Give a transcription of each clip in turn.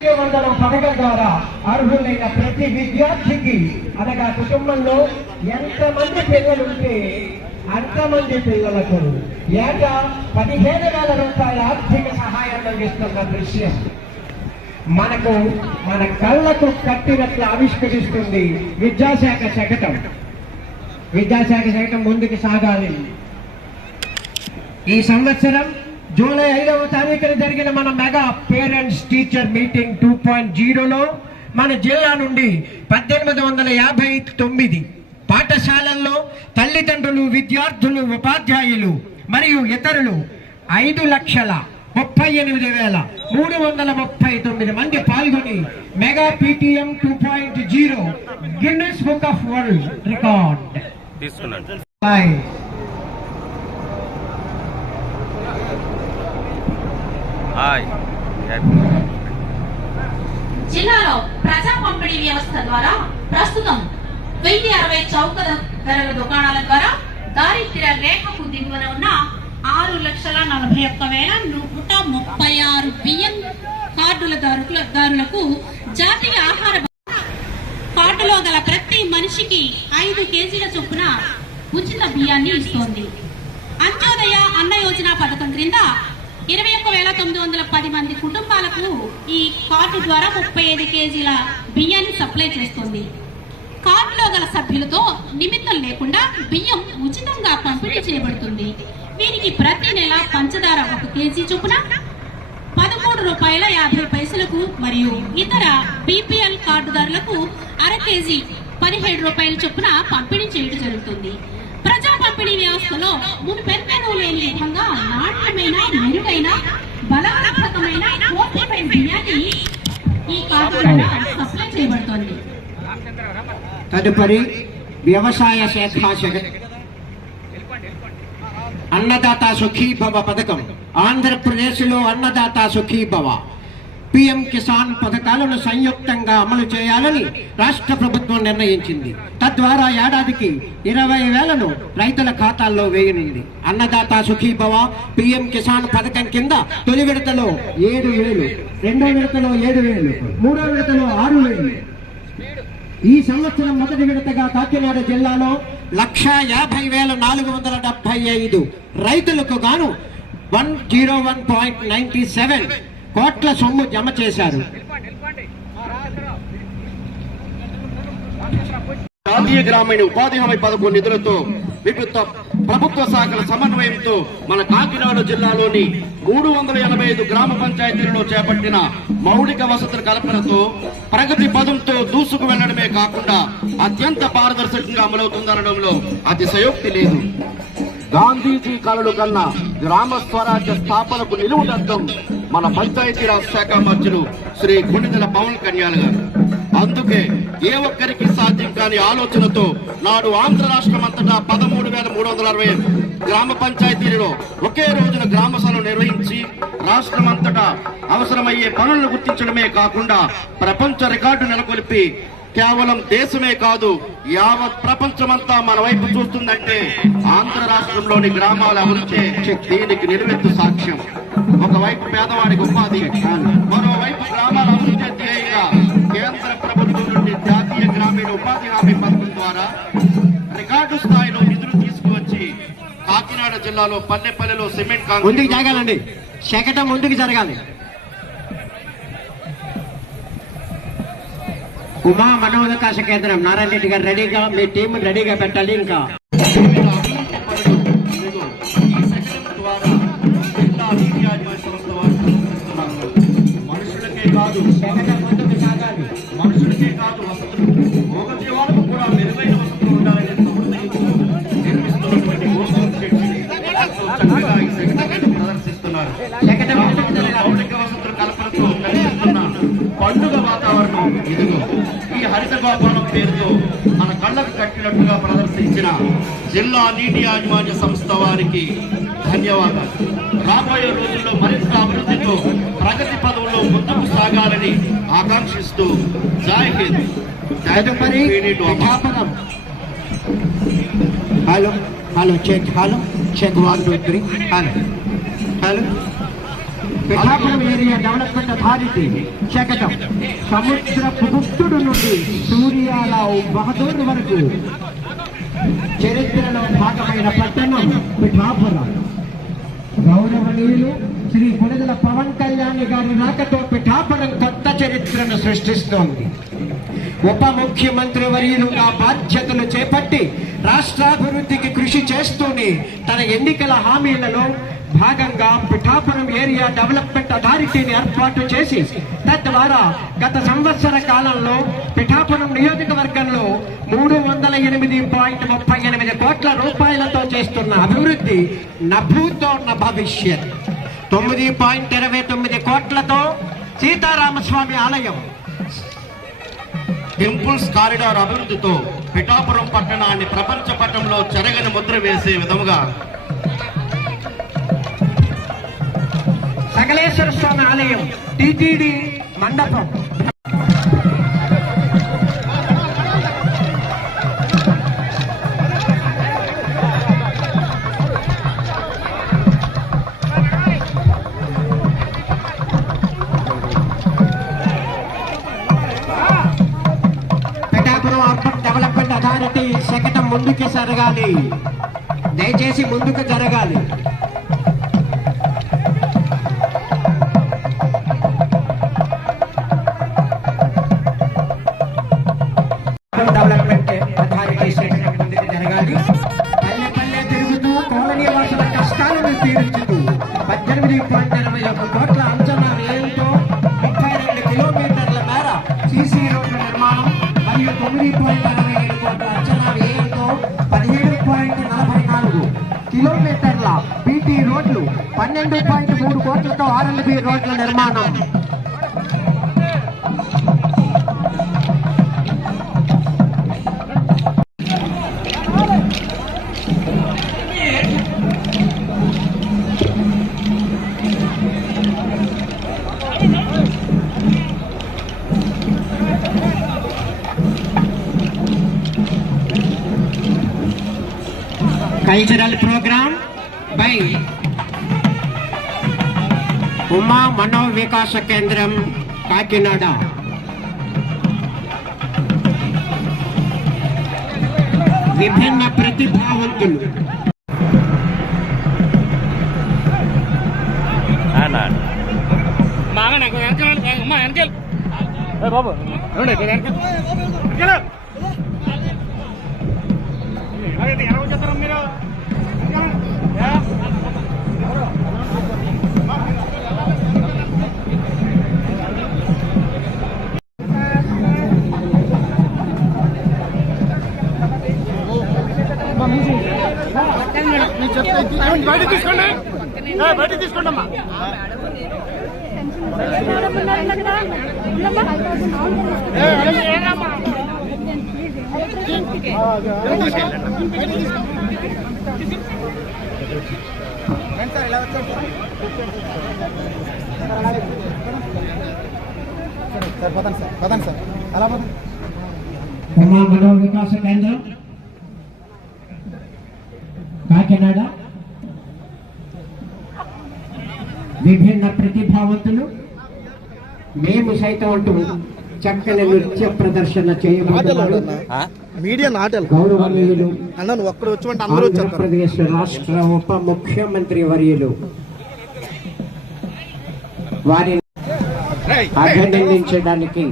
వందనం పథకం ద్వారా అర్హులైన ప్రతి విద్యార్థికి అనగా కుటుంబంలో ఎంతమంది పిల్లలుంటే అంతమంది పిల్లలకు ఏటా 15,000 రూపాయల ఆర్థిక సహాయాన్ని అందిస్తున్న దృశ్యం మన కళ్ళకు కట్టినట్లు ఆవిష్కరిస్తుంది విద్యాశాఖ శకటం. విద్యాశాఖ శకటం ముందుకు సాగాలి. ఈ సంవత్సరం జూలై 5వ తారీఖున జరిగిన మన మెగా పేరెంట్స్ టీచర్ మీటింగ్ 2.0లో మన జిల్లా నుండి 1859 పాఠశాలల్లో తల్లిదండ్రులు, విద్యార్థులు, ఉపాధ్యాయులు మరియు ఇతరులు 5,38,339 మంది పాల్గొని mega PTM 2.0 Guinness book of world record తీసుకున్నారు. జిల్లాలో ప్రజా పంపిణీ వ్యవస్థ ద్వారా ప్రస్తుతం 1060 చౌక ధరల దుకాణాల ద్వారా దారిద్ర్య రేఖకు దిగువన ఉన్న 6,41,136 బియ్యం కార్డులదారులకు జాతీయ ఆహార కార్డులో గల ప్రతి మనిషికి 5 కేజీల చొప్పున ఉచిత బియ్యాన్ని ఇస్తోంది. అంత్యోదయ అన్న యోజన పథకం క్రింద 21,910 మంది కుటుంబాలకు ఈ కార్డు ద్వారా 35 కేజీల బియ్యాన్ని సప్లై చేస్తుంది. కార్డులో గల సభ్యులతో నిమిత్తం లేకుండా బియ్యం ఉచితంగా పంపిణీ చేయబడుతుంది. వీరికి ప్రతి నెల పంచదార 1 కేజీ చొప్పున 13 రూపాయల 50 పైసలకు మరియు ఇతర BPL కార్డుదారులకు 1/2 కేజీ 17 రూపాయల చొప్పున పంపిణీ చేయడం జరుగుతుంది. ప్రజా పంపిణీ వ్యవస్థలో మునుపెన్నడూ లేని విధంగా నాణ్యమైన, మెరుగైన, బలవర్ధకమైన పోటీపైన బియ్యాన్ని ఈ కార్డు ద్వారా సప్లై చేయబడుతోంది. తదుపరి వ్యవసాయ శాఖ అన్నదాత సుఖీభవ పథకం. ఆంధ్రప్రదేశ్లో అన్నదాత సుఖీభవ, PM కిసాన్ పథకాలను సంయుక్తంగా అమలు చేయాలని రాష్ట్ర ప్రభుత్వం నిర్ణయించింది. తద్వారా ఏడాదికి 20,000ను రైతుల ఖాతాల్లో వేయనుంది. అన్నదాత సుఖీభవ PM కిసాన్ పథకం కింద తొలి విడతలో 7,000, రెండో విడతలో 7,000, మూడో విడతలో 6,000. ఈ సంవత్సరం మొదటి విడతగా కాకినాడ జిల్లాలో 1,50,475 రైతులకు గాను 101.97 కోట్ల సొమ్ము జమ చేశారు. జాతీయ గ్రామీణ ఉపాధి హామీ పథకం నిధులతో వివిధ ప్రభుత్వ శాఖల సమన్వయంతో మన కాకినాడ జిల్లాలోని 385 గ్రామ పంచాయతీలలో చేపట్టిన మౌలిక వసతుల కల్పనతో ప్రగతి పదంతో దూసుకు వెళ్లడమే కాకుండా అత్యంత పారదర్శకంగా అమలవుతుందనడంలో అతిశయోక్తి లేదు. గాంధీజీ కలలు కన్నా గ్రామ స్వరాజ్య స్థాపనకు నిలువుటద్దం మన పంచాయతీరాజ్ శాఖ మంత్రులు శ్రీ గుణిదల పవన్ కళ్యాణ్ గారు. అందుకే ఏ ఒక్కరికి సాధ్యం కాని ఆలోచనతో నాడు ఆంధ్ర రాష్ట్రం అంతటా 13,360 గ్రామ పంచాయతీలలో ఒకే రోజున గ్రామ సభలు నిర్వహించి రాష్ట్రం అంతటా అవసరమయ్యే పనులను గుర్తించడమే కాకుండా ప్రపంచ రికార్డు నెలకొల్పి కేవలం దేశమే కాదు యావత్ ప్రపంచమంతా మన వైపు చూస్తుందంటే ఆంధ్ర రాష్ట్రంలోని గ్రామాల అభివృద్ధి దీనికి నిలువెత్తు సాక్ష్యం. ఒకవైపు పేదవాడికి ఉపాధి, మరోవైపు గ్రామాల అభివృద్ధి ధ్యేయంగా కేంద్ర ప్రభుత్వం నుండి జాతీయ గ్రామీణ ఉపాధి హామీ పథకం ద్వారా రికార్డు స్థాయిలో నిధులు తీసుకువచ్చి కాకినాడ జిల్లాలో పల్లెపల్లెలో సిమెంట్ ముందుకు జరగాలండి, శకటం ముందుకు జరగాలి. ఉమా మనోవికాస కేంద్రం నారాయణ రెడ్డి గారు రెడీగా, మీ టీం రెడీగా పెట్టాలి. ఇంకా మనుషులకే కాదు మనుషులకే కాదు వసతులు మోగజీవాలకు కూడా మెరుగైన వసతులు ఉండాలని నిర్మిస్తున్నటువంటి చక్కగా ఈ సెక్రటరీ ప్రదర్శిస్తున్నారు. మౌలిక వసతుల కల్పనతో కనిపిస్తున్న పండుగ వాతావరణం ఇదిగో ఈ హరిత గోపాలం పేరుతో మన కళ్ళకు కట్టినట్టుగా ప్రదర్శించిన జిల్లా నీటి యాజమాన్య సంస్థ వారికి ధన్యవాదాలు. రాబోయే రోజుల్లో మరింత అభివృద్ధితో ప్రగతి పదంలో ముందుకు సాగాలని ఆకాంక్షిస్తూ జై Hind. Hello hello check, hello check 1 2 3 hello hello Pithapuram area development authority శకటం సముద్రపు గుప్తుడు నుండి సూర్యారావు బహదూర్ వరకు చరిత్రలో భాగమైన పట్టణం పిఠాపురం. గౌరవనీయులు శ్రీ కొణిదెల పవన్ కళ్యాణ్ గారి రాకతో పిఠాపురం కొత్త చరిత్రను సృష్టిస్తోంది. ఉప ముఖ్యమంత్రి వర్యులుగా బాధ్యతలు చేపట్టి రాష్ట్రాభివృద్ధికి కృషి చేస్తూనే తన ఎన్నికల హామీలలో భాగంగా పిఠాపురం ఏరియా డెవలప్మెంట్ అథారిటీని ఏర్పాటు చేసి తద్వారా గత సంవత్సర కాలంలో పిఠాపురం నియోజకవర్గంలో 308.38 కోట్ల రూపాయలతో చేస్తున్న అభివృద్ధి నభూతో భవిష్యత్. 9.29 కోట్లతో సీతారామస్వామి ఆలయం, టెంపుల్స్ కారిడార్ అభివృద్ధితో పిఠాపురం పట్టణాన్ని ప్రపంచ పటంలో చెరగని ముద్ర వేసే విధముగా సకలేశ్వర స్వామి ఆలయం, టిటిడి మండపం, పిఠాపురం అర్బన్ డెవలప్మెంట్ అథారిటీ శకటం ముందుకు జరగాలి, దయచేసి ముందుకు జరగాలి. డెవలప్మెంట్ అథారిటీ శకటం ముందుకు జరగాలి. పల్లె పల్లె తిరుగుతూ కాలనీ వాసుల కష్టాలను తీర్చుతూ 18.21 కోట్ల అంచనా వ్యయంతో 32 కిలోమీటర్ల మేర సీసీ రోడ్ల నిర్మాణం మరియు 9.67 కోట్ల అంచనా వ్యయంతో 17.44 కిలోమీటర్ల బీటీ రోడ్లు, 12.3 కోట్లతో ఆర్ఎల్బీ రోడ్ల నిర్మాణం. కల్చరల్ ప్రోగ్రామ్ బై ఉమా మనో వికాస కేంద్రం కాకినాడ. విభిన్న ప్రతిభావంతులు బాబు మీరు బయట తీసుకోండి, బయట తీసుకోండి అమ్మా. ఉమా మనో వికాస కేంద్రం కాకినాడ. విభిన్న ప్రతిభావంతులు మేము సైతం అంటూ చక్కని నృత్య ప్రదర్శన చేయబోతున్నారు. మీడియా నాటలు గౌరవనీయులు అన్న నువ్వు ఒక్కడ వచ్చి అందరూ ఆంధ్రప్రదేశ్ రాష్ట్ర ఉప ముఖ్యమంత్రి వర్యులు వారిని అభినందించడానికి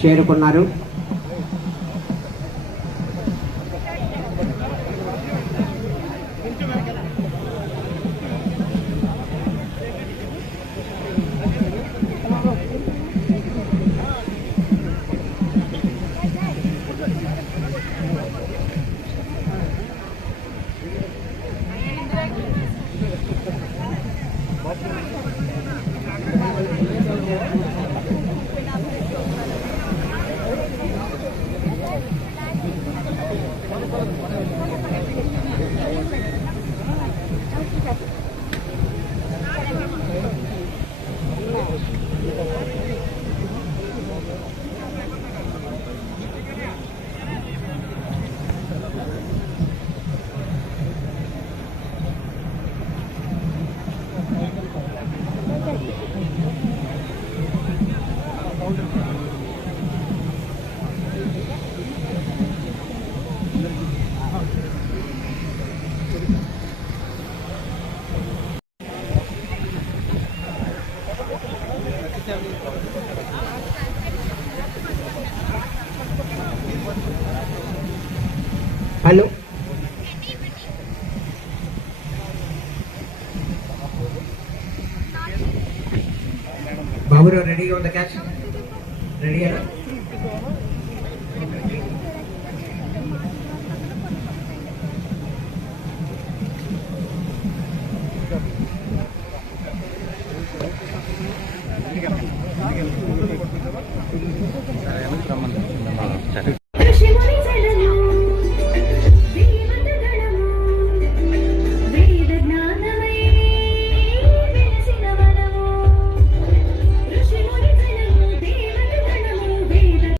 చేరుకున్నారు. హలో బాబురావు రెడీగా ఉందా క్యాచ్ రెడీగా రమ్మని